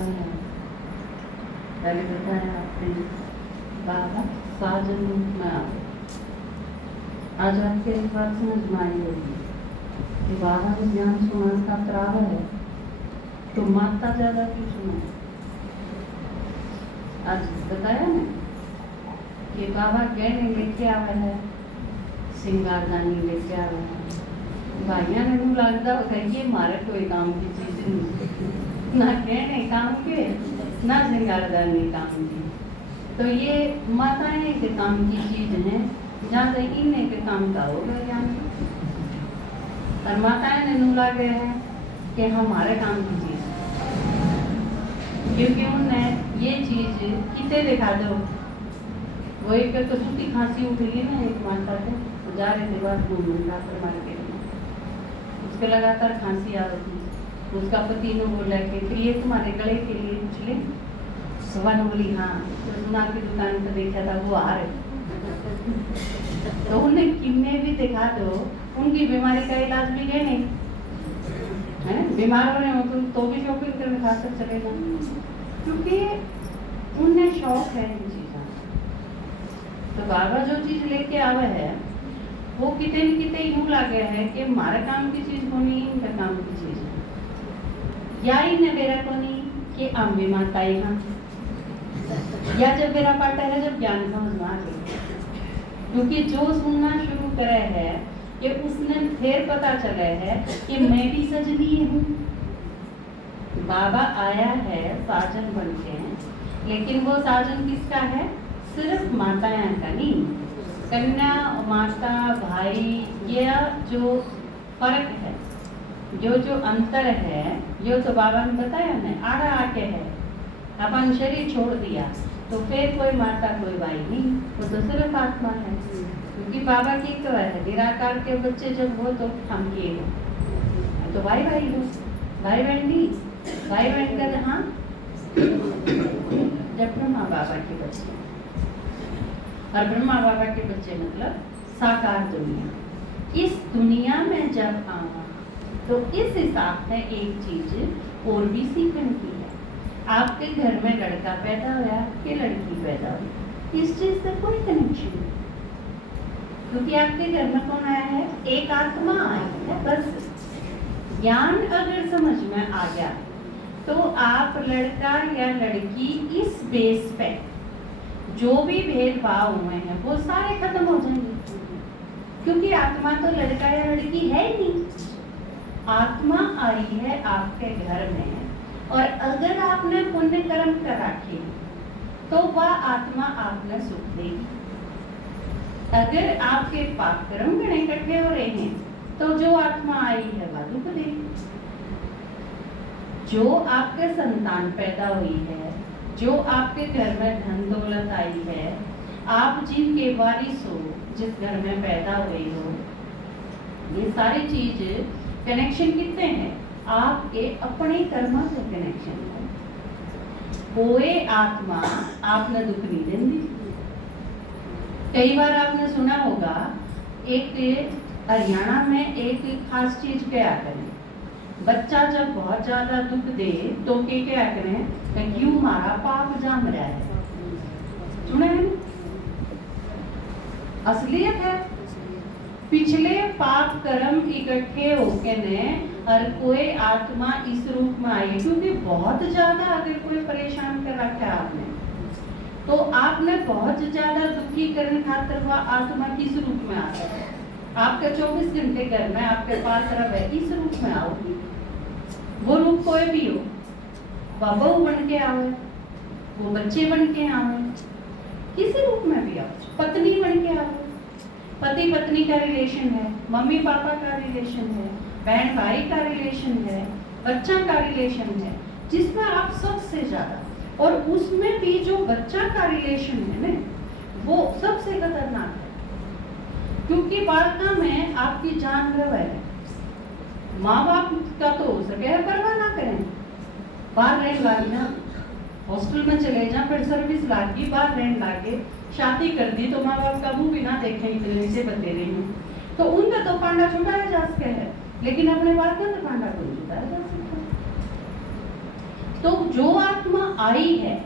होता है। पहले बताया आपने बाबा साजन में आज आपके एक बात समझ में आई होगी कि बाबा को ज्ञान सुनाने का त्राव है तो माता ज्यादा क्यों सुना। आज बताया ना कि बाबा गहने लेके आवे है, सिंगारदानी लेके आवे है। भाइयों ने नू लगता है कि मारे कोई काम की चीज नहीं, ना गहने काम के ना सिंगारदानी काम की। तो ये माताएं के काम की चीज है, जहाँ तक इन्हें के काम का होगा ज्ञान। और माताएं ने नू लगे है कि हमारे काम की चीज, क्योंकि उनने ये चीज कितने दिखा दो। वो एक तो सूखी खांसी उठी ना एक माता से, जा रहे थे बात डॉक्टर मार्केट में, उसके लगातार खांसी आ रही थी। उसका पति ने बोला कि फिर ये तुम्हारे गले के लिए कुछ ले। सवन बोली हाँ, तो सुना की दुकान पर देखा था वो आ रहे तो उन्हें किन्ने भी दिखा दो, उनकी बीमारी का इलाज भी है नहीं है। बीमार हो रहे हो तो भी शॉपिंग करने खातर चलेगा, क्योंकि उन्हें शौक है इन चीज़ों। तो बाबा जो चीज लेके आवे है वो कितने न कितने यूं लगे है कि हमारे काम की चीज होनी, इनका काम की चीज है। या इन्हें मेरा को नहीं कि हम भी माता यहाँ, या जब मेरा पार्ट है जब ज्ञान समझ आ गई, क्योंकि जो सुनना शुरू करे है कि उसने फिर पता चला है कि मैं भी सजनी हूँ। बाबा आया है साजन बन के, लेकिन वो साजन किसका है? सिर्फ माताएं का नहीं, कन्या माता भाई, ये जो फर्क है, जो अंतर है, जो तो बाबा ने बताया ना आड़ा आके है। अपन शरीर छोड़ दिया तो फिर कोई माता कोई भाई नहीं, वो तो सिर्फ आत्मा है। क्योंकि बाबा की तो है निराकार के बच्चे जब हो तो हम किए हो तो भाई भाई हो, भाई बहन नहीं। भाई बहन का जहाँ जब ब्रह्मा बाबा के बच्चे, और ब्रह्मा बाबा के बच्चे मतलब साकार दुनिया। इस दुनिया में जब आना तो इस हिसाब से एक चीज और भी सीखने की है। आपके घर में लड़का पैदा हुआ कि लड़की पैदा हुई, इस चीज से कोई कनेक्शन नहीं, क्योंकि आपके घर में कौन आया है? एक आत्मा आई है। बस ज्ञान अगर समझ में आ गया तो आप लड़का या लड़की इस बेस पे जो भी भेदभाव हुए हैं वो सारे खत्म हो जाएंगे, क्योंकि आत्मा तो लड़का या लड़की है ही नहीं। आत्मा आई है आपके घर में, और अगर आपने पुण्य कर्म कर रखे तो वह आत्मा आपने सुख देगी। अगर आपके पाप कर्म में इकट्ठे हो रहे हैं तो जो आत्मा आई है वह दुख देगी। जो आपके संतान पैदा हुई है, जो आपके घर में धन दौलत आई है, आप जिनके वारिस हो, जिस घर में पैदा हुए हो, ये सारी चीज कनेक्शन कितने हैं? आपके अपने कर्म से कनेक्शन है। कोई आत्मा आपने दुख नहीं देंगी। कई बार आपने सुना होगा एक हरियाणा में एक खास चीज क्या करें, बच्चा जब बहुत ज्यादा दुख दे तो क्या करें? क्यों हमारा पाप जाम रहा है। सुना है? असलियत है। पिछले पाप कर्म इकट्ठे होके ने हर कोई आत्मा इस रूप में आई, क्योंकि बहुत ज्यादा अगर कोई परेशान कर रखा है आपने, तो आपने बहुत ज्यादा दुखी करने खातिर वह आत्मा किस रूप में आता है? आपके 24 घंटे घर में आपके पास रहे इस रूप में आओगी। वो रूप कोई भी हो, वह बहू बन के आवे, वो बच्चे बन के आवे, किसी रूप में भी आओ, पत्नी बन के आओ, पति पत्नी का रिलेशन है, मम्मी पापा का रिलेशन है, बहन भाई का रिलेशन है, बच्चा का रिलेशन है, जिसमें आप सबसे ज्यादा, और उसमें भी जो बच्चा का रिलेशन है ना, वो सबसे खतरनाक है। क्योंकि बालका में आपकी जान है, माँ बाप का तो हो सके परवाह ना करें, बाहर रहने लागी ना, हॉस्टल में चले जा, फिर सर्विस लागी, बाहर रहने लागे, शादी कर दी तो माँ बाप का मुंह भी ना देखे, इतने से बते रही हूँ, तो उनका तो पांडा छुटाया जा सके है, लेकिन अपने बालका तो पांडा को छुटाया जा सकता। तो जो आत्मा आई है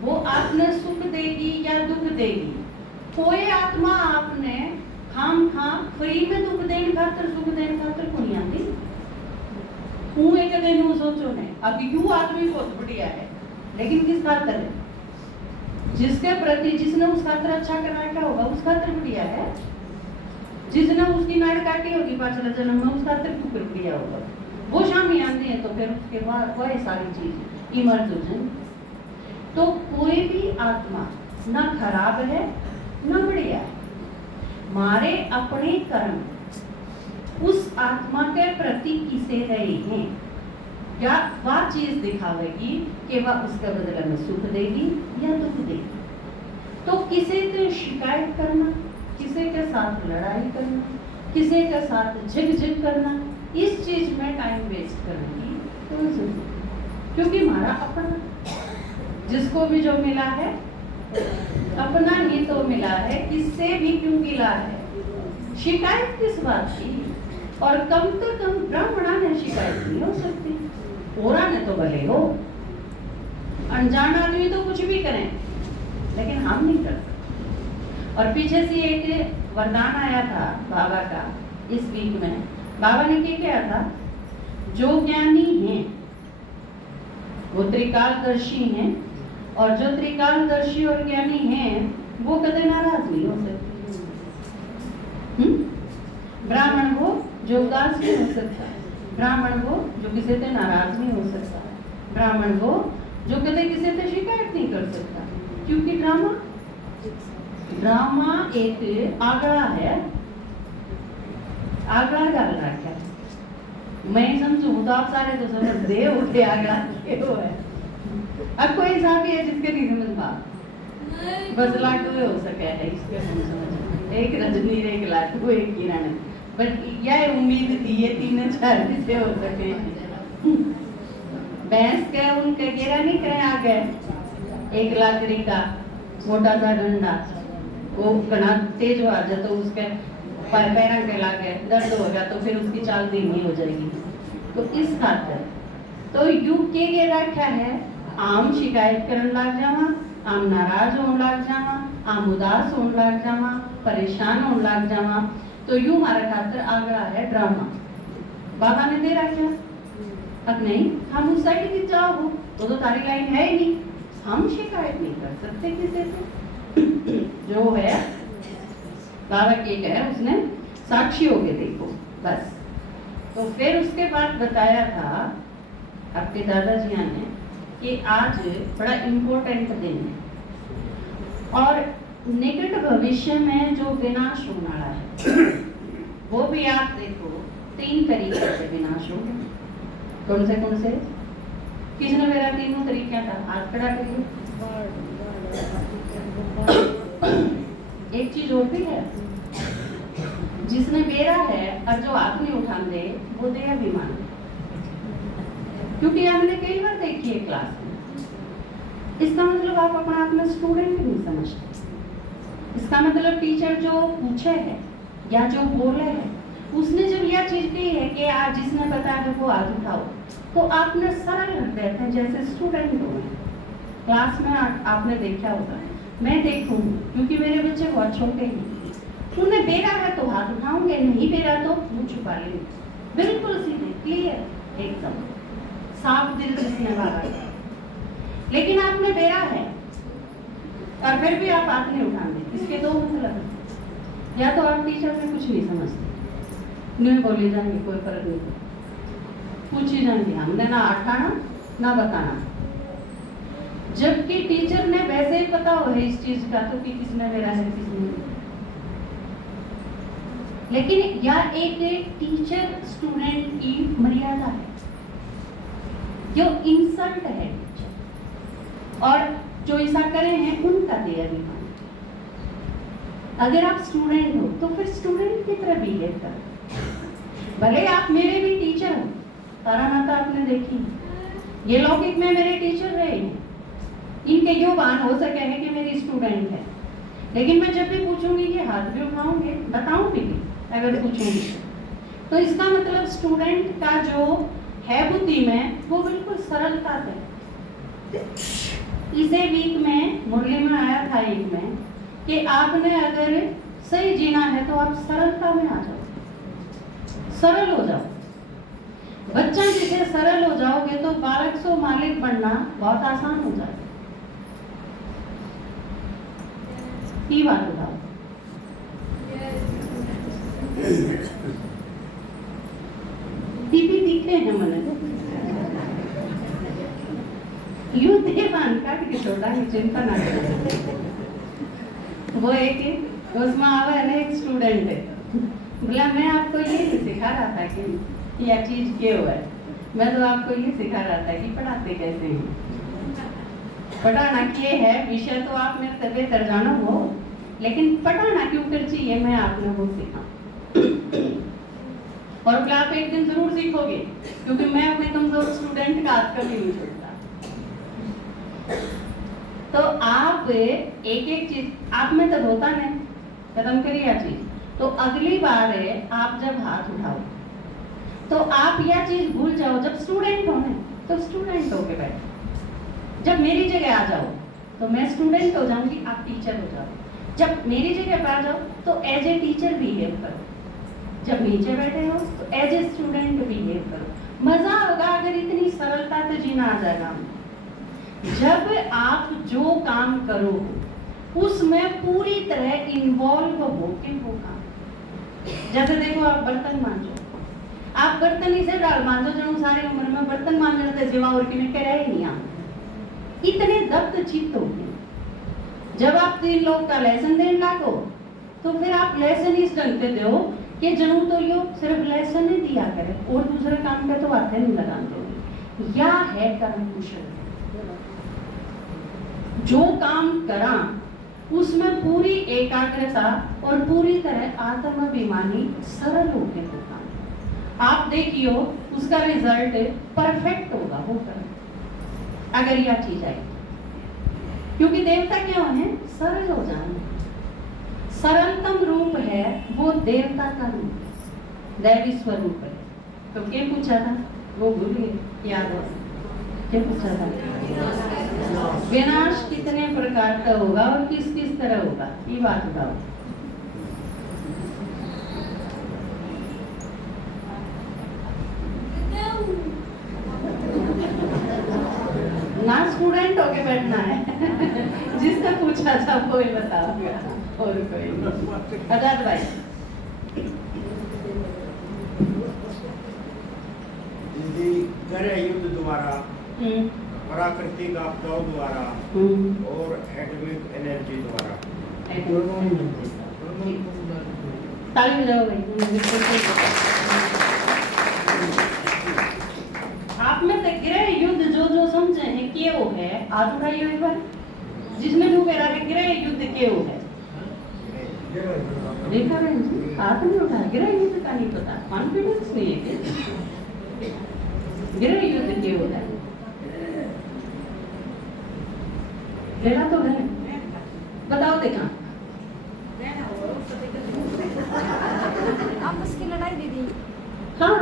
वो आपने सुख देगी या दुख देगी। कोई आत्मा आपने खाम फ्री में दुख देने खातर सुख देने खातर कोई आती हूँ एक दिन सोचो ने। अब यू आदमी बहुत बढ़िया है लेकिन किस खातर है? जिसके प्रति जिसने उस खातर अच्छा कर रखा होगा उस खातर बढ़िया है। जिसने उसकी नाड़ काटी होगी पांचला जन्म में उस खातर क्यों बढ़िया होगा? वो शामी आती है तो फिर उसके बाद वही सारी चीज इमर्ज हो जाए। तो कोई भी आत्मा ना खराब है ना बढ़िया है। मारे अपने कर्म उस आत्मा के प्रति किसे रहे हैं या वह चीज दिखावेगी कि वह उसके बदले में सुख देगी या दुख देगी। तो किसी से शिकायत करना, किसी के साथ लड़ाई करना, किसी के साथ झिक करना, इस चीज में टाइम वेस्ट करने की कोई जरूरत नहीं। क्योंकि हमारा अपना जिसको भी जो मिला है अपना ही तो मिला है, किससे भी क्यों मिला है? शिकायत किस बात की? और कम से कम ब्राह्मणा ने शिकायत नहीं हो सकती, ओरा ने तो भले हो। अनजान आदमी तो कुछ भी करें लेकिन हम नहीं कर सकते। और पीछे से एक वरदान आया था बाबा का इस वीक में। बाबा ने क्या किया था? जो ज्ञानी हैं वो त्रिकालदर्शी हैं और जो त्रिकालदर्शी और ज्ञानी हैं वो कभी नाराज नहीं हो सकते। ब्राह्मण वो जो उदास नहीं हो सकता, ब्राह्मण वो जो किसी से नाराज नहीं हो सकता, ब्राह्मण वो जो कभी किसी से शिकायत नहीं कर सकता। क्योंकि ड्रामा एक आगड़ा है, आगड़ा डाल रखा है। मैं समझू तो आप सारे तो समझ दे उठे आगड़ा क्यों है। अब कोई ऐसा भी है जिसके नहीं समझ पा, बस लाटू हो सके है इसके समझ। एक रजनी एक लाटू एक किरण, बट यह उम्मीद थी ये 3-4 से हो सके। भैंस के उनके गिरा नहीं कहे आ गए एक लाकड़ी का मोटा सा डंडा, वो घना तेज हो जाए तो उसके पैरों के लागे दर्द हो गया तो फिर उसकी चाल धीमी हो जाएगी। तो इस खातर तो युग के ये रखा है, आम शिकायत करने लग जावा, आम नाराज होने लग जावा, आम उदास होने लग जावा, परेशान होने लग जावा। तो यूं हमारे खातर आगड़ा है ड्रामा। बाबा ने दे रखा अब नहीं हम उस साइड की जाओ, वो तो तारी लाइन है ही नहीं, हम शिकायत नहीं कर सकते किसी से। जो है बाबा के है उसने साक्षी हो के देखो बस। तो फिर उसके बाद बताया था आपके दादाजी ने कि आज बड़ा इम्पोर्टेंट दिन है और निकट भविष्य में जो विनाश होने वाला है वो भी आप देखो 3 तरीके से विनाश होगा। कौन से? किसने मेरा 3 तरीका था? हाथ खड़ा करिए। एक चीज और भी है, जिसने बेरा है और जो हाथ नहीं उठाते वो दे अभिमान। क्योंकि हमने कई बार देखी है क्लास में। इसका मतलब आप अपना अपना स्टूडेंट नहीं समझते। इसका मतलब टीचर जो पूछे है या जो बोले है उसने जब यह चीज कही है कि आज जिसने बताया वो हाथ उठाओ, तो आपने सरल रख देते हैं जैसे स्टूडेंट हो। क्लास में आपने देखा होगा, मैं देखूंगी क्योंकि मेरे बच्चे बहुत छोटे हैं। उन्हें बेरा है तो हाथ उठाऊंगे, नहीं बेरा तो मुंह छुपा लेंगे। बिल्कुल सीधे क्लियर एकदम साफ दिल जिसने वाला। लेकिन आपने बेरा है और फिर भी आप हाथ नहीं उठाते, इसके 2 मतलब। या तो आप टीचर से कुछ नहीं समझते, नहीं बोले जाएंगे कोई फर्क नहीं, पूछी जाएंगे, हमने ना उठाना ना बताना। जबकि टीचर ने वैसे ही पता हो है इस चीज का तो कि किसने मेरा है किसने। लेकिन यह एक टीचर स्टूडेंट की मर्यादा है, जो इंसल्ट है टीचर, और जो ऐसा करे हैं उनका दे अभिमान। अगर आप स्टूडेंट हो तो फिर स्टूडेंट की तरह बिहेव करो। भले आप मेरे भी टीचर हो, तारा माता आपने देखी, ये लौकिक में मेरे टीचर रहे हैं, इनके यो बान हो सके है कि मेरी स्टूडेंट है। लेकिन मैं जब भी पूछूंगी कि हाथ भी उठाऊंगे, बताऊंगी अगर पूछूंगी तो इसका मतलब स्टूडेंट का जो है बुद्धि में वो बिल्कुल सरलता है। इसे वीक में मुरली में आया था एक में कि आपने अगर सही जीना है तो आप सरलता में आ जाओ, सरल हो जाओ। बच्चा जिसे सरल हो जाओगे तो बालक सो मालिक बनना बहुत आसान हो जाएगा। की बात बताओ। टीपी दिखे हैं मैंने यू देवान काट के छोड़ा है, चिंता ना करो। वो एक उसमें आवा है ना, एक स्टूडेंट है, बोला मैं आपको ये सिखा रहा था कि यह चीज क्यों है, मैं तो आपको ये सिखा रहा था कि पढ़ाते कैसे हैं। पढ़ाना क्या है विषय तो आप मेरे से बेहतर जानो हो, लेकिन पढ़ाना क्यों कर चाहिए मैं आपने वो सीखा। और बोला आप एक दिन जरूर सीखोगे, क्योंकि मैं अपने कमजोर स्टूडेंट का हाथ कभी नहीं छोड़ता। तो आप एक एक चीज आप में तब होता नहीं, खत्म करिए चीज। तो अगली बार है आप जब हाथ उठाओ तो आप यह चीज भूल जाओ, जब स्टूडेंट हो ना तो स्टूडेंट होके बैठो। जब मेरी जगह आ जाओ तो मैं स्टूडेंट हो जाऊंगी, आप टीचर हो जाओ। जब मेरी जगह पर आ जाओ तो एज ए टीचर बिहेव करो। जब नीचे बैठे हो तो एज ए स्टूडेंट बिहेव करो। मजा होगा अगर इतनी सरलता से जीना आ जाएगा। जब आप जो काम करो उसमें पूरी तरह इन्वॉल्व होके वो काम, जैसे देखो आप बर्तन मांजो, आप बर्तन इसे डाल मांजो जो सारी उम्र में बर्तन मांजने से जीवा और किने कह रहे नहीं आप इतने दब्त चित्त हो गए। जब आप 3 लोग का लेसन देने लागो तो फिर आप लेसन इस ढंग से दो कि जनू तो यो सिर्फ लेसन ही दिया करे और दूसरे काम पे तो हाथ नहीं लगाते। या है कर्म कुशल, जो काम करा उसमें पूरी एकाग्रता और पूरी तरह आत्माभिमानी सरल होके वो काम आप देखियो उसका रिजल्ट परफेक्ट होगा वो कर्म, अगर यह चीज आई। क्योंकि देवता क्या है, सरल हो जाए। सरलतम रूप है वो देवता का रूप, दैवी स्वरूप है। तो क्या पूछा था वो भूल गए, याद हो क्या पूछा था? विनाश कितने प्रकार का होगा और किस किस तरह होगा, ये बात बताओ। ना स्टूडेंट होके बैठना है जिसने पूछा था वो ही बताओगे और कोई नहीं। आजाद भाई गृह युद्ध द्वारा, प्राकृतिक आपदाओं द्वारा और एटॉमिक एनर्जी द्वारा। ताली बजाओ भाई। आप में से गृह युद्ध जो जो समझे हैं क्यों है, हाथ उठाइए एक बार। जिसमें डूबे रहे गृह युद्ध क्यों है, देखा रहे हैं हाथ नहीं उठा। गृह युद्ध का नहीं पता, कॉन्फिडेंस नहीं है। गृह युद्ध क्यों है, लेना तो है, बताओ देखा। आपस की लड़ाई दीदी। हाँ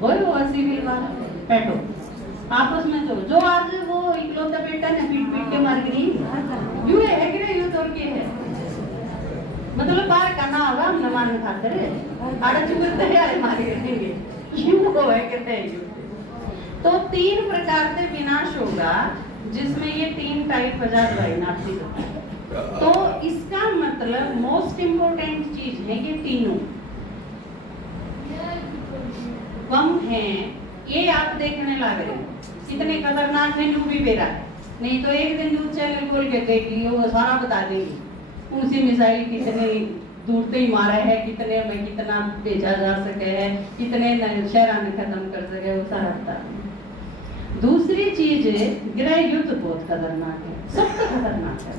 वो सिविल वाला बैठो आपस में जो आज वो इकलौता बेटा ने पीट पीट के मार गिरी यू है कि नहीं, यू तो के है मतलब बाहर करना होगा हम नमान खातिर आड़ा चुकर तैयार मार गिरेंगे यू वो है कहते हैं। तो 3 प्रकार से विनाश होगा जिसमें ये 3 टाइप आजाद भाई नाथी। तो इसका मतलब मोस्ट इम्पोर्टेंट चीज है ये तीनों कम हैं, ये आप देखने लग रहे हैं कितने खतरनाक है। न्यू भी बेरा है, नहीं तो एक दिन न्यूज चैनल खोल के देख लियो वो सारा बता देंगे उनसी मिसाइल कितने दूर से ही मारा है, कितने में कितना भेजा जा सके है, कितने शहर में खत्म कर सके, वो सारा बता देंगे। दूसरी चीज गृह युद्ध बहुत खतरनाक है, सबसे खतरनाक है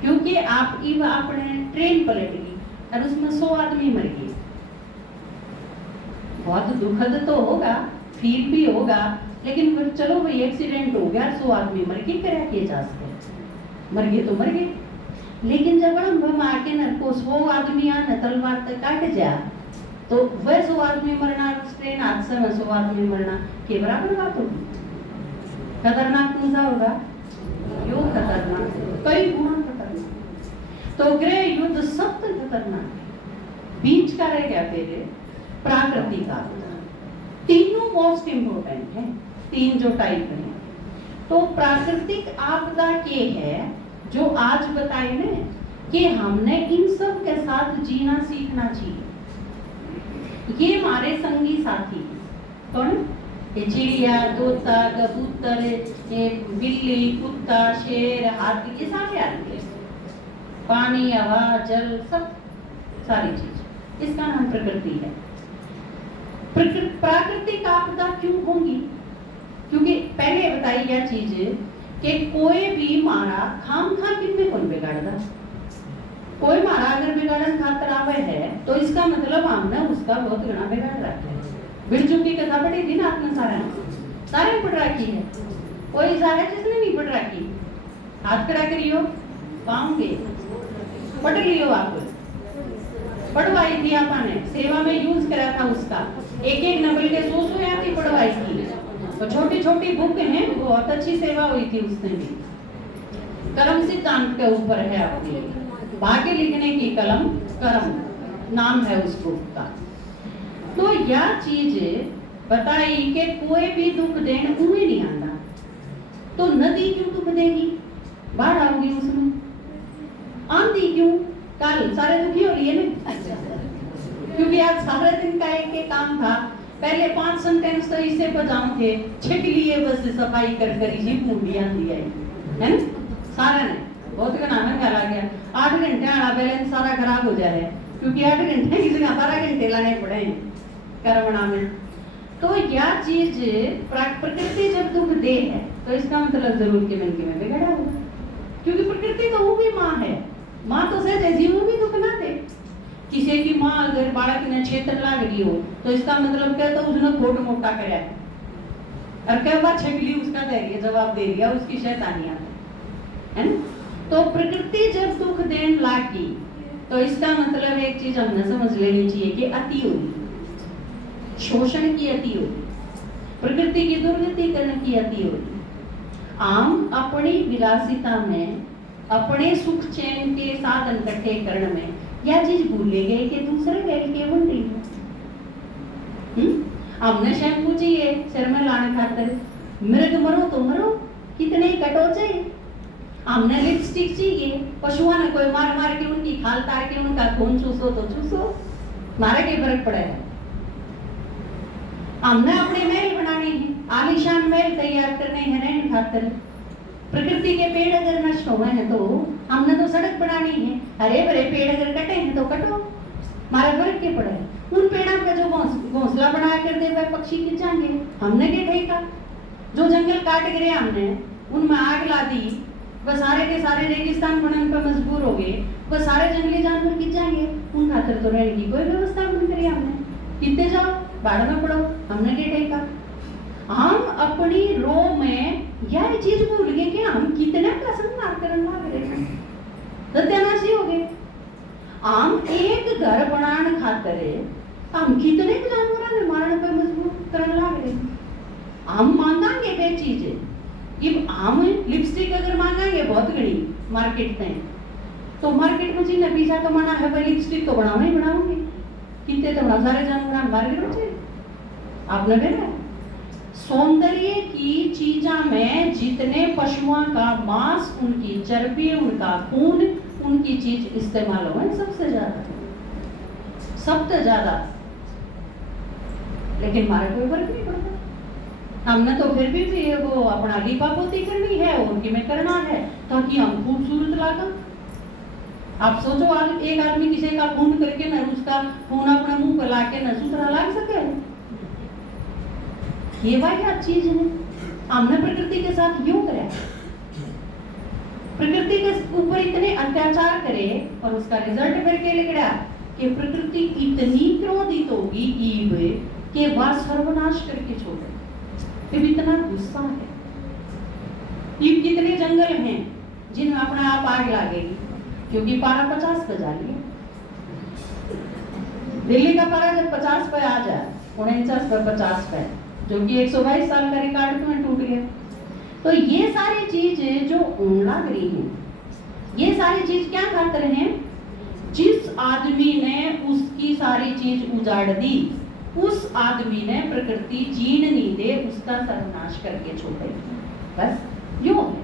क्योंकि आप अपने ट्रेन पलट गई और उसमें 100 आदमी मर गए। बहुत दुखद तो होगा, फिर भी होगा, लेकिन चलो भाई एक्सीडेंट हो गया 100 आदमी मर गए, क्या किए जा सकते, मर गए तो मर गए। लेकिन जब हम आके न को 100 आदमी आना तलवार तक काट जा तो वह 100 आदमी मरना ट्रेन हादसे में 100 आदमी मरना के बराबर बात होगी। खतरनाक कौन सा होगा? यो खतरनाक, कई गुना खतरनाक। तो गृह युद्ध सबसे खतरनाक है। बीच का रह गया फिर प्राकृतिक आपदा। तीनों मोस्ट इंपोर्टेंट है, तीन जो टाइप है। तो प्राकृतिक आपदा के है जो आज बताए ना कि हमने इन सब के साथ जीना सीखना चाहिए। ये हमारे संगी साथी कौन? ये चिड़िया, तोता, कबूतर, ये बिल्ली, कुत्ता, शेर, हाथी, ये सारे आते हैं। पानी, हवा, जल, सब सारी चीज, इसका नाम प्रकृति है। प्राकृतिक आपदा क्यों होंगी? क्योंकि पहले बताई यह चीज कि कोई भी मारा खाम खा कितने कौन बिगाड़ता। कोई मारा अगर बिगाड़न खातर आवे है तो इसका मतलब हमने उसका बहुत गणा बिगाड़ रखा है। बिरजू की कथा पढ़ी थी ना आपने? सारे पढ़ रखी है। कोई सारे जिसने नहीं पढ़ रखी हाथ खड़ा करियो, पाऊंगे पढ़ लियो। आप पढ़वाई थी आपने, सेवा में यूज करा था उसका। एक एक नवल के 100 याद पढ़वाई थी। तो छोटी छोटी बुक है, बहुत अच्छी सेवा हुई थी उसने भी। कर्म सिद्धांत के ऊपर है आपकी, भाग्य लिखने की कलम कर्म नाम है उस बुक का। तो यह चीज बताई कि कोई भी दुख देन उन्हें नहीं आना। तो नदी क्यों दुख देगी? बाढ़ आओगी उसमें। आंधी क्यों? कल सारे दुखी हो रही है ना, क्योंकि आज सारे दिन का एक काम था। पहले 5 सेंटेंस तो इसे बजाऊं थे, छिक लिए बस सफाई कर करी बूंदी आंधी आई है ना। सारा ने बहुत गनाना घर आ गया। 8 घंटे आना बैलेंस सारा खराब हो जाए, क्योंकि 8 घंटे की जगह 12 घंटे लाने पड़े हैं कर्मणा में। तो यह चीज प्रकृति जब दुख दे है तो इसका मतलब जरूर कि मन के में बिगड़ा होगा, क्योंकि प्रकृति तो वो भी माँ है। माँ तो सहज जीव भी दुख ना दे। किसी की माँ अगर बालक ने क्षेत्र लाग रही हो तो इसका मतलब क्या? तो उसने खोट मोटा कराया और क्या बात छकली उसका दे रही है, जवाब दे रही है उसकी शैतानियां है ना। तो प्रकृति जब दुख देन लागी तो इसका मतलब एक चीज हमने समझ लेनी चाहिए कि अति होगी, शोषण की अति होगी, प्रकृति की दुर्गतिकरण की अति होगी। आम अपनी विलासिता में, अपने सुख चैन के साधन इकट्ठे करने में यह चीज भूले गए कि दूसरे गैर के बन रही है। हमने शैम्पू चाहिए सिर में लाने खातिर, मृग मरो तो मरो, कितने कटोचे। हमने लिपस्टिक चाहिए, पशुओं ने कोई मार मार के उनकी खाल तार के उनका खून चूसो तो चूसो, मारे के फर्क पड़ेगा। हमने अपने महल बनाने हैं, आलीशान महल तैयार करने हैं रहने खातिर। प्रकृति के पेड़ अगर नष्ट हो गए हैं तो हमने तो सड़क बनानी है। हरे भरे पेड़ अगर कटे हैं तो कटो, मारे फर्क के पड़े। उन पेड़ों का जो घोंसला बनाया कर दे वह पक्षी खिंच जाएंगे, हमने क्या ठेका। जो जंगल काट गए हमने, उनमें आग ला दी, वह सारे के सारे रेगिस्तान बनने पर मजबूर हो गए, वह सारे जंगली जानवर खिंच जाएंगे। उन खातिर तो रहने की कोई व्यवस्था नहीं करी हमने। कितने जाओ बाढ़ में पड़ो, हमने क्या ठेका। हम अपनी रो में यह चीज भूल गए कि हम कितने प्रसन्न करना लगे, सत्यानाशी हो गए। हम एक घर बनाने खातिर हम कितने जानवरों ने मारने पर मजबूर करने लगे। हम मांगांगे वे चीजें। हम लिपस्टिक अगर मांगांगे बहुत घड़ी मार्केट में, तो मार्केट में जिन्हें पैसा कमाना है वह लिपस्टिक तो बनाओ ही बनाओगे। कितने तो बड़ा सारे जानवर मार गए आपने देखा। सौंदर्य की चीजा में जितने पशुओं का मांस, उनकी चर्बी, उनका खून, उनकी चीज इस्तेमाल हो सबसे ज्यादा, लेकिन हमारा कोई फर्क नहीं पड़ता। हमने तो फिर भी वो अपना लीपा पोती करनी है, उनकी में करना है ताकि हम खूबसूरत लगा। आप सोचो आज एक आदमी किसी का खून करके न उसका खून अपने मुंह पर लाके न सुथरा लग सके, ये वाहियात चीज है। हमने प्रकृति के साथ यूं करे, प्रकृति के ऊपर इतने अत्याचार करे और उसका रिजल्ट फिर क्या निकला कि प्रकृति इतनी क्रोधित होगी ईब कि वह सर्वनाश करके छोड़े। फिर इतना गुस्सा है। ईब कितने जंगल हैं जिनमें अपने आप आग लगेगी, क्योंकि पारा 50 पे जा रही है। दिल्ली का पारा जब 50 पे आ जाए, 49 पे 50 पे, जो कि 122 साल का रिकॉर्ड में टूट गया। तो ये सारी चीज जो लग रही है, ये सारी चीज क्या खातर है? जिस आदमी ने उसकी सारी चीज उजाड़ दी, उस आदमी ने प्रकृति जीण नहीं दे, उसका सर्वनाश करके छोड़े। बस यूं है।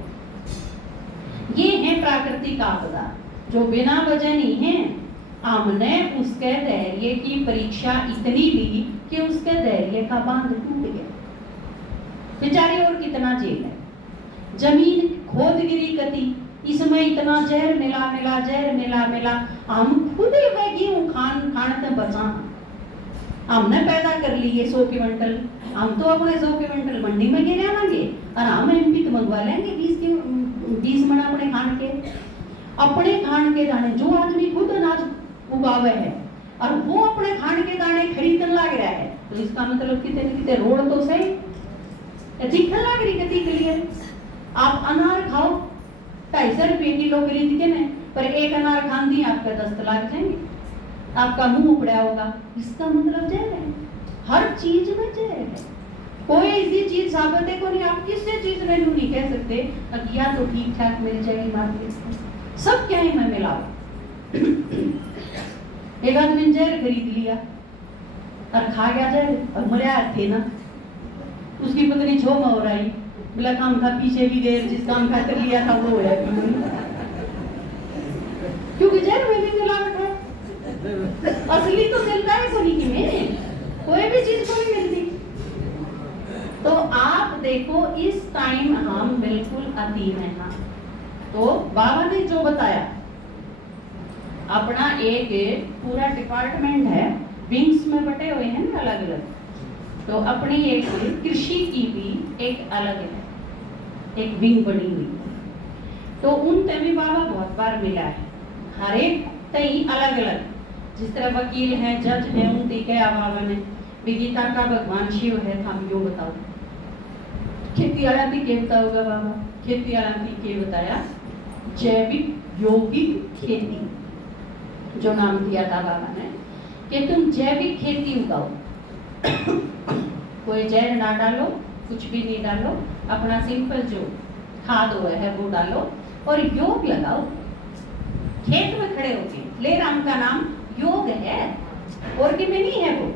ये है प्राकृतिक आपदा जो बिना वजह नहीं है। हमने उसके धैर्य की परीक्षा इतनी ली कि उसके धैर्य का बांध टूट गया। बेचारी और कितना जेल है। जमीन खोद गिरी कती, इसमें इतना जहर मिला मिला, जहर मिला मिला, हम खुद ही गेहूं खान बचा। हमने पैदा कर लिए 100 क्विंटल, हम तो अपने 100 क्विंटल मंडी में गिरे आएंगे और हम एमपी तो मंगवा लेंगे 20 मन अपने खान के दाने। जो आदमी खुद अनाज उगावे है और वो अपने खान के दाने खरीदने लग रहा है, तो इसका मतलब कितने रोड तो सही दिखने लग रही कती क्लियर। आप अनार खाओ 250 रुपये किलो खरीद के न, पर एक अनार खान दी आपका 10 लाख जाएंगे, आपका मुंह उपड़ा होगा। इसका मतलब जहर है, हर चीज में जहर है। कोई ऐसी चीज साबित है को नहीं, आप किसी चीज में नहीं कह सकते या तो ठीक ठाक मिल जाएगी मार्केट में, सब क्या है मैं मिलाओ। एक आदमी जहर खरीद लिया और खा गया जहर और मरिया थे ना, उसकी पत्नी झोंक हो रही, बोला काम का पीछे भी गए, जिस काम का कर लिया था वो है, क्योंकि जहर में भी मिलावट है। असली तो मिलता है कोई में, कोई भी चीज को नहीं मिलती। तो आप देखो इस टाइम हम बिल्कुल अधीन है ना। तो बाबा ने जो बताया, अपना एक पूरा डिपार्टमेंट है, विंग्स में बटे हुए हैं ना अलग अलग। तो अपनी एक कृषि की भी एक अलग है, एक विंग बनी हुई। तो उन पे भी बाबा बहुत बार मिला है, हर एक तई अलग अलग। जिस तरह वकील है, जज है, उन टीके बाबा ने विगीता का भगवान शिव है। हम यो बताओ खेती आला थी के बताओगा बाबा, खेती आला थी के बताया जैविक यौगिक खेती जो नाम दिया था बाबा ने कि तुम जैविक खेती उगाओ, कोई जहर ना डालो, कुछ भी नहीं डालो, अपना सिंपल जो खाद हुआ है वो डालो और योग लगाओ। खेत में खड़े होके ले राम का नाम योग है और कि में नहीं है वो।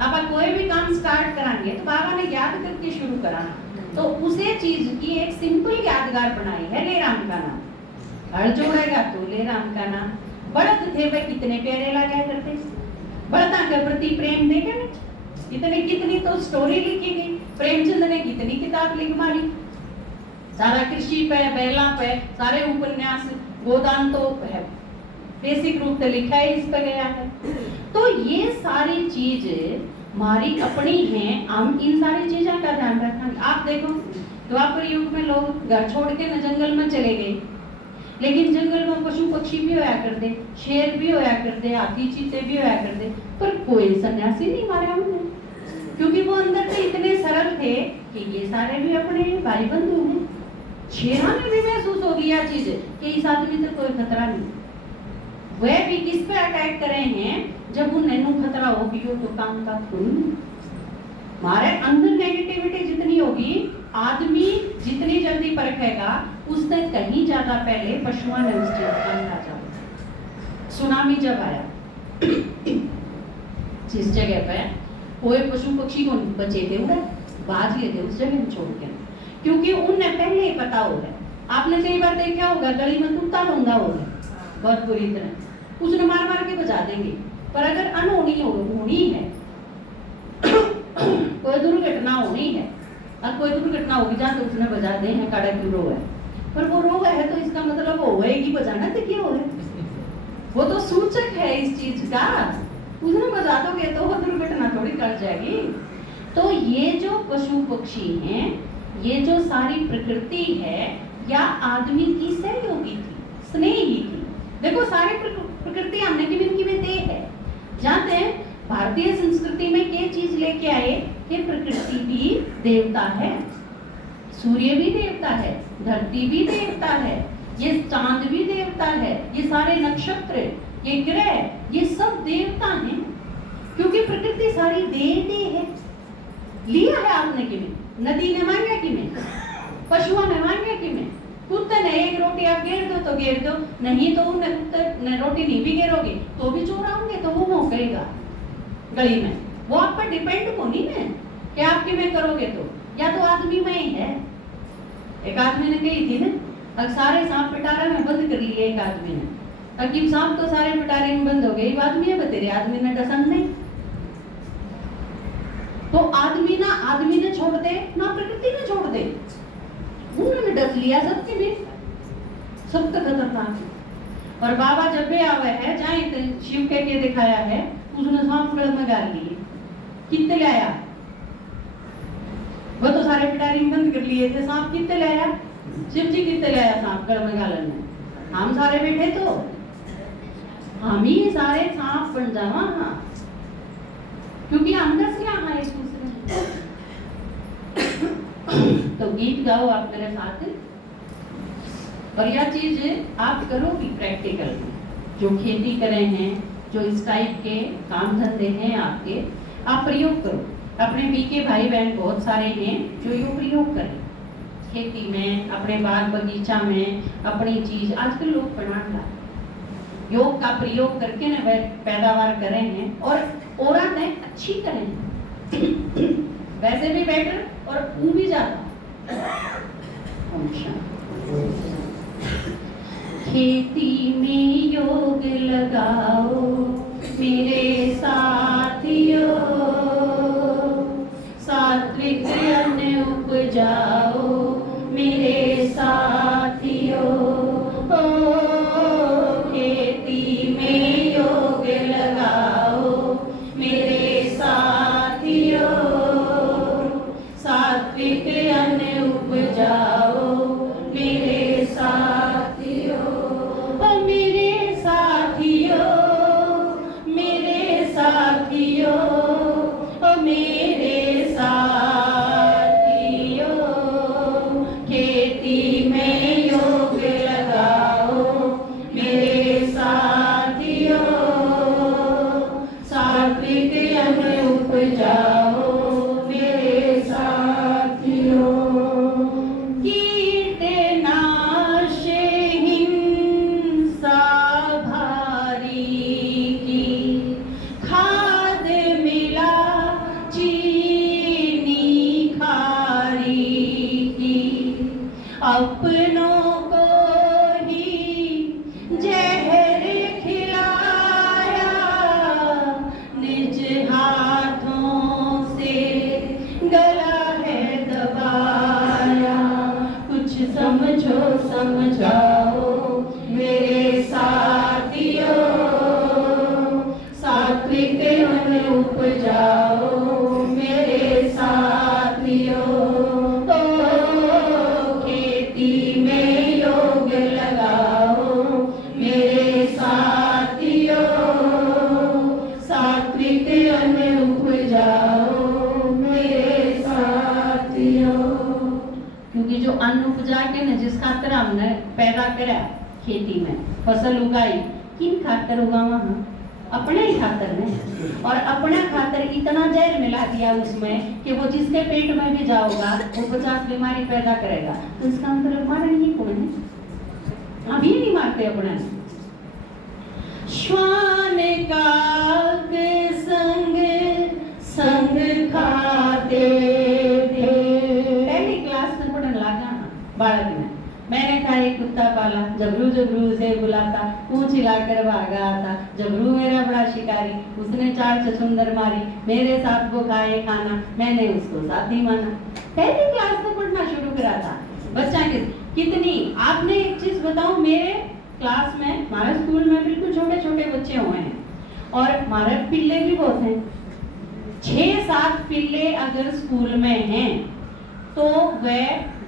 अब आप कोई भी काम स्टार्ट कराएंगे तो बाबा ने याद करके शुरू कराना, तो उसे चीज की एक सिंपल यादगार बनाई है ले राम का नाम। हल जोड़ेगा तो ले राम का नाम। बड़द थे वे कितने प्यारे लगा करते, बड़दा के प्रति प्रेम देखे ना, इतने कितनी तो स्टोरी लिखी गई। प्रेमचंद ने कितनी किताब लिख मारी, सारा कृषि पे, बैला पे, सारे उपन्यास, गोदान तो है बेसिक रूप से लिखा है, इस पे गया है। तो ये सारी चीज हमारी अपनी हैं, हम इन सारी चीजों का ध्यान रखेंगे। आप देखो द्वापर युग में लोग घर छोड़ के न जंगल में चले गए, लेकिन जंगल में पशु पक्षी भी होया करते, शेर भी होया करते, हाथी चीते भी होया करते, पर कोई सन्यासी नहीं मारा उन्हें, क्योंकि वो अंदर से इतने सरल थे कि ये सारे भी अपने भाई बंधु हैं। शेरा में भी महसूस हो गया चीज कि इस आदमी से कोई खतरा नहीं। वह भी किस पे अटैक करे हैं जब उन्हें खतरा हो भी हो तो काम का खून। हमारे अंदर नेगेटिविटी जितनी होगी, आदमी जितनी जल्दी परखेगा, उससे कहीं ज्यादा पहले पशुओं ने उस चीज का अंदाजा। सुनामी जब आया जिस जगह पे कोई पशु पक्षी को बचे थे उड़े भाग गए थे उस जगह छोड़ के, क्योंकि उन्हें पहले ही पता हो गया। आपने कई बार देखा होगा गली में कुत्ता ढूंढा होगा बहुत बुरी तरह, उसने मार मार के बचा देंगे। पर अगर अनहोनी होनी है कोई दुर्घटना होनी है और कोई दुर्घटना होगी जहाँ तो उसने बजा दे हैं काड़ा क्यों रोग है, पर वो रोग है तो इसका मतलब वो होएगी बजाना तो क्या हो वो तो सूचक है इस चीज का। उसने बजा दोगे तो वो दुर्घटना थोड़ी कर जाएगी। तो ये जो पशु पक्षी हैं, ये जो सारी प्रकृति है, या आदमी की सहयोगी थी, स्नेही थी। देखो सारी प्रकृति हमने की में दे है। जानते हैं भारतीय संस्कृति में क्या चीज लेके आए कि प्रकृति भी देवता है, सूर्य भी देवता है, धरती भी देवता है, ये चांद भी देवता है, ये सारे नक्षत्र, ये ग्रह, ये सब देवता हैं, क्योंकि प्रकृति सारी दे है। लिया है आपने कि में, नदी ने मांगा कि में, पशुओं ने मांगे कि मैं कुत्ते ने एक रोटी आप घेर दो तो घेर दो, नहीं तो उन्हें कुत्ते ने रोटी नहीं भी घेरोगे तो भी चोर आओगे तो वो भौंकेगा गली में। वो आप पर डिपेंड को नहीं है कि आप किमें करोगे, तो या तो आदमी में ही है। एक आदमी ने कही थी ना, अब सारे सांप पिटारे में बंद कर लिए एक आदमी ने, ताकि सांप तो सारे पिटारे में बंद हो गए, आदमी है बतेरे आदमी ने डसन नहीं। तो आदमी ने छोड़ दे ना प्रकृति ने छोड़ दे, उन्होंने डस लिया सबके में, सब तक खतरनाक। और बाबा जब भी आवे है जाए शिव के दिखाया है, उसने सांप गल में गाल लिए, कितने लाया, वो तो सारे पिटारी में बंद कर लिए थे, सांप कितने लाया, शिव जी कितने लाया सांप गल में गालन में, हम सारे बैठे तो हम ही सारे सांप बन जावा, क्योंकि हम दस क्या है एक दूसरे। तो गीत गाओ आप मेरे साथ, और यह चीज आप करोगी प्रैक्टिकल में, जो खेती करे हैं, जो इस टाइप के काम धंधे हैं आपके, आप प्रयोग करो। अपने बीके भाई बहन बहुत सारे हैं जो ये प्रयोग करें खेती में, अपने बाग बगीचा में, अपनी चीज आजकल लोग बना योग का प्रयोग करके न वह पैदावार करें हैं, और औरतें अच्छी करें वैसे भी बेटर और ऊ भी ज्यादा। खेती में योग लगाओ मेरे साथियों, सात्विक अन्न उपजाओ मेरे साथियों, खेती में योग लगाओ मेरे साथियों, सात्विक अन्न उपजाओ मेरे साथियों, मेरे साथियों, मेरे साथियों, मेरे साथियों, खेती में योग लगाओ मेरे साथियों, सात्विक अन्न उपजाओ मेरे साथियों, कीटनाश हिंसा भारी की, खाद मिला चीनी खारी की, अपनों को ही जहर खिलाया, निज हाथों से गला है दबाया, कुछ समझो समझाओ मेरे साथियों, सात्विक अन्न उपजाओ मेरे साथियों, खेती में योग लगाओ मेरे साथियों, सात्विक अन्न उपजाओ मेरे साथियों। क्योंकि जो अन्न उपजा के न जिस खातर हमने पैदा करा खेती में फसल उगाई, किन खातर उगावा हम? अपने ही खातर में, और अपने खातर इतना जहर मिला दिया उसमें कि वो जिसके पेट में भी जाओगा वो 50 बीमारी पैदा करेगा। तो इसका मतलब मारन ही कौन है? अभी नहीं मारते अपने। श्वान का संग संग खाते थे, पहली क्लास में पढ़ने लगा बालक में, मैंने था एक कुत्ता पाला, जबरू जबरू उसे बुलाता, पूंछ हिलाकर भागा आता, जबरू मेरा बड़ा शिकारी, उसने 4 छछूंदर मारी, मेरे साथ वो खाए खाना, मैंने उसको साथी माना। पहली क्लास में पढ़ना शुरू करा था बच्चा कितनी। आपने एक चीज बताऊं, मेरे क्लास में, हमारे स्कूल में बिल्कुल छोटे छोटे बच्चे हुए हैं, और हमारे पिल्ले भी बहुत हैं। 6-7 पिल्ले अगर स्कूल में हैं तो वह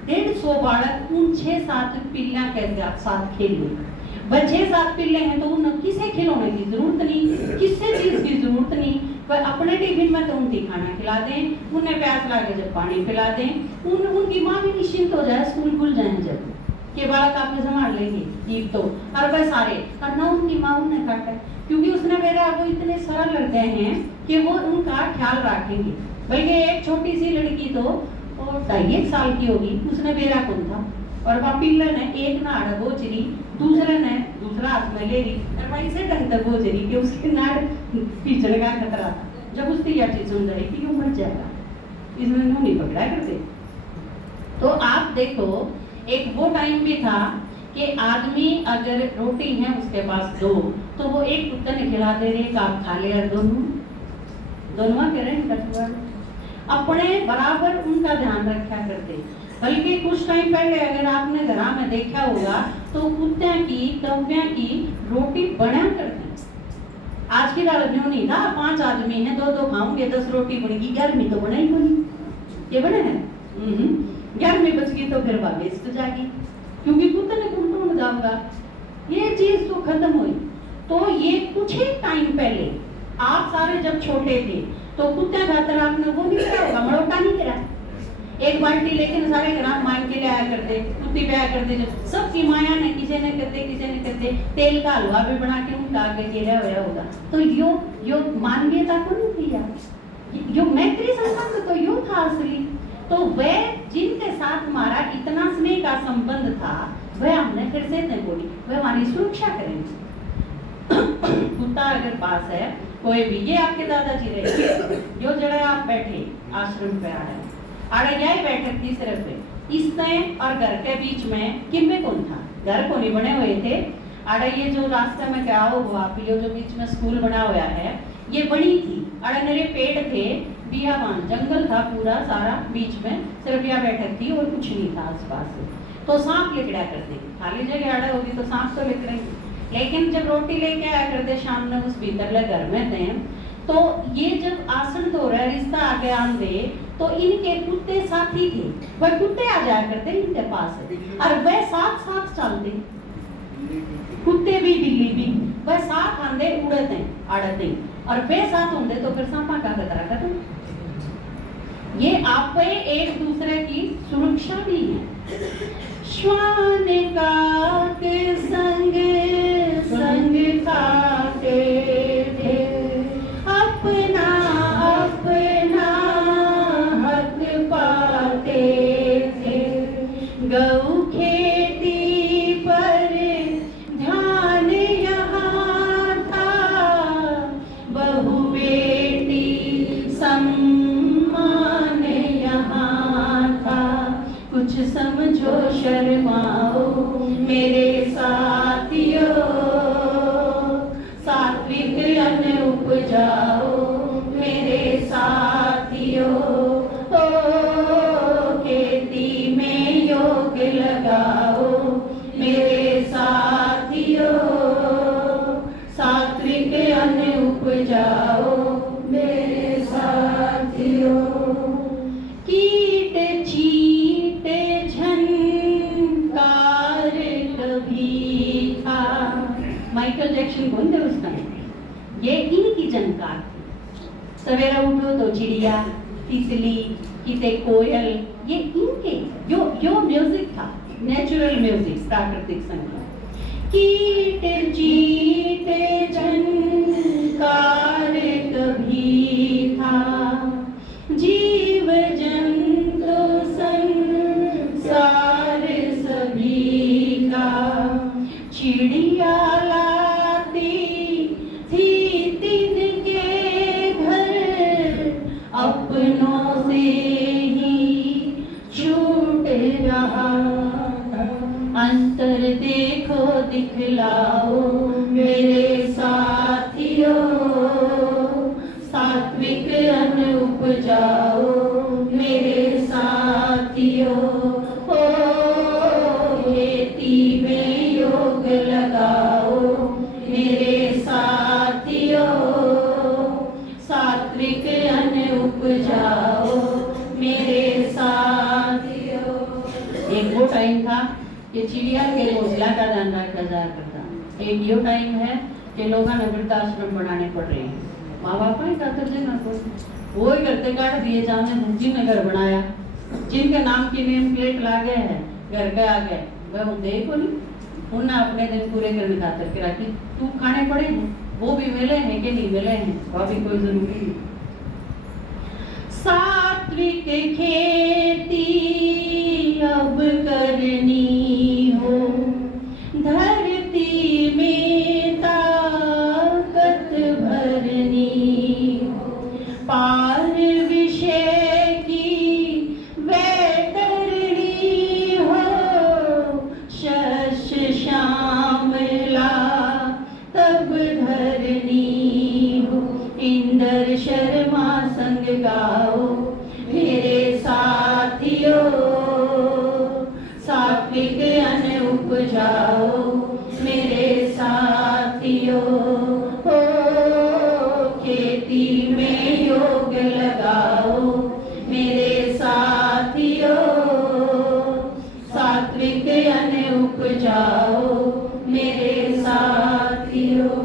150 बालक उन 6-7 पिल्ला के साथ खेले। वह 6-7 पिल्ले हैं तो उन किसे खिलौने की जरूरत नहीं, किसी चीज की जरूरत नहीं, वह अपने टिफिन में तो उनकी खाना खिला दें, उन्हें प्यास लगे जब पानी पिला दें, उनकी माँ भी निश्चिंत हो जाए, स्कूल खुल जाए जब के बालक आपने संभाल लेंगे एक तो, और वह सारे और ना उनकी माँ उन्हें काटा, क्योंकि उसने मेरा वो इतने सरल लग गए हैं कि वो उनका ख्याल रखेंगे। बल्कि एक छोटी सी लड़की तो और 2.5 साल की होगी, उसने बेरा कौन था, और वह पिल्लन है एक नाड़ बोचरी, दूसरे ने दूसरा हाथ में ले रही, और भाई से ढंग तक बोचरी कि उसकी नाड़ पीछे का खतरा था। जब उसने यह चीज सुन रही कि वो मर जाएगा, इसमें नहीं पकड़ा करते। तो आप देखो, एक वो टाइम भी था कि आदमी अगर रोटी है उसके पास 2, तो वो एक कुत्ते ने खिला दे रहे, आप खा ले, दोनों कह रहे हैं, अपने बराबर उनका ध्यान रखा करते। बल्कि कुछ टाइम पहले अगर आपने घर में देखा होगा तो कुत्ते की कव्या की रोटी बना करते। आज की दाल में नहीं था, 5 आदमी हैं, 2-2 खाऊंगे, 10 रोटी बनेगी, गर्मी तो बना ही बनी, ये बने हैं, गर्मी बच गई तो फिर वह वेस्ट जाएगी, क्योंकि कुत्ते ने कुंटून जाऊंगा, ये चीज तो खत्म हुई। तो ये कुछ ही टाइम पहले आप सारे जब छोटे थे तो कुत्ते खातर आपने वो नहीं करा होगा, मरोटा नहीं करा, एक बाल्टी लेके सारे ग्राम मांग के ले आया करते, कुत्ती पे आया करते, जब सबकी माया ने किसी ने करते तेल का हलवा भी बना के उनका आगे गिरा हुआ होगा। तो यो मानवीयता को नहीं किया, यो मैत्री संबंध तो यो था असली। तो वह जिनके साथ हमारा इतना स्नेह का संबंध था, वह हमने फिर से नहीं बोली, वह हमारी सुरक्षा करेंगे। कुत्ता अगर पास है कोई भी, ये आपके दादाजी रहे, जो जरा आप बैठे आश्रम पे आड़े यही बैठक थी सिर्फ इसने और घर के बीच में किम्बे कौन था, घर को नहीं बने हुए थे। आड़े ये जो रास्ते में क्या हो आप, ये जो बीच में स्कूल बना हुआ है, ये बनी थी। आड़े मेरे पेड़ थे, बियाबान जंगल था पूरा सारा, बीच में सिर्फ यह बैठक थी और कुछ नहीं था आसपास। तो सांप लिकड़ा करते, खाली जगह आड़े होगी तो सांप तो लिकड़ेंगे, लेकिन जब रोटी लेके आया करते शाम में उस भीतर घर में थे, तो ये जब आसन तो रहा रिश्ता आगे आन दे, तो इनके कुत्ते साथी थे, वह कुत्ते आ जाया करते इनके पास और वह साथ चलते, कुत्ते भी बिल्ली भी वह साथ आंदे उड़ते आड़ते, और वे साथ होंगे तो फिर सांपा का खतरा खत्म। ये आप पे एक दूसरे की सुरक्षा भी है। श्वान का के संग संग खाते थे, अपना अपना हक पाते थे, गौ खेती पर ध्यान यहाँ था, बहु बेटी सम्मान यहाँ था, कुछ समझो शर्माओ मेरे साथियों, सात्विक अन्न उपजाओ मेरे साथियों, ओ खेती में योग लगाओ मेरे साथियों, सात्विक अन्न उपजाओ मेरे साथियों। कीट चीट झनकार कभी था, माइकल जैक्सन कौन थे उस टाइम, ये इनकी जनकार थी। सवेरा उठो तो चिड़िया, तितली, किते कोयल, ये इनके जो म्यूजिक था, नेचुरल म्यूजिक, प्राकृतिक संगीत। कीट चीट झनकार कभी था, जीव जंतु संसार सभी का, चिड़िया लाती थी तिनके घर, अपनों से ही छूट रहा, अंतर देखो दिखलाओ मेरे साथियों, सात्विक अन्न उपजाओ मेरे साथियों, ओ खेती में योग लगाओ मेरे साथियों, सात्विक अन्न उपजाओ मेरे साथियों। एक वो टाइम था कि चिड़िया के घोंसला का ध्यान रखा जाया करता, एक यो टाइम है कि लोगों ने वृद्धाश्रम बनाने पड़ रहे हैं, माँ बाप ही खातर से ना वो ही करते काट दिए जाने, जिनने घर बनाया, जिनके नाम की नेम प्लेट ला गए हैं घर के आ गए, वह हम देखो नहीं, उन्हें अपने दिन पूरे करने खातर के रखी, तू खाने पड़े हैं, वो भी मिले हैं कि नहीं मिले हैं, वह भी कोई जरूरी नहीं। साथ सात्विक खेती अब करनी हो, धरती में ताकत भरनी हो, पार विषय की वैतरणी हो, शस्य श्यामला तब धरनी हो। इंदर शर्मा संग गाओ मेरे साथियों, सात्विक अन्न उपजाओ मेरे साथियों। हो खेती में योग लगाओ मेरे साथियों, सात्विक अन्न उपजाओ मेरे साथियों।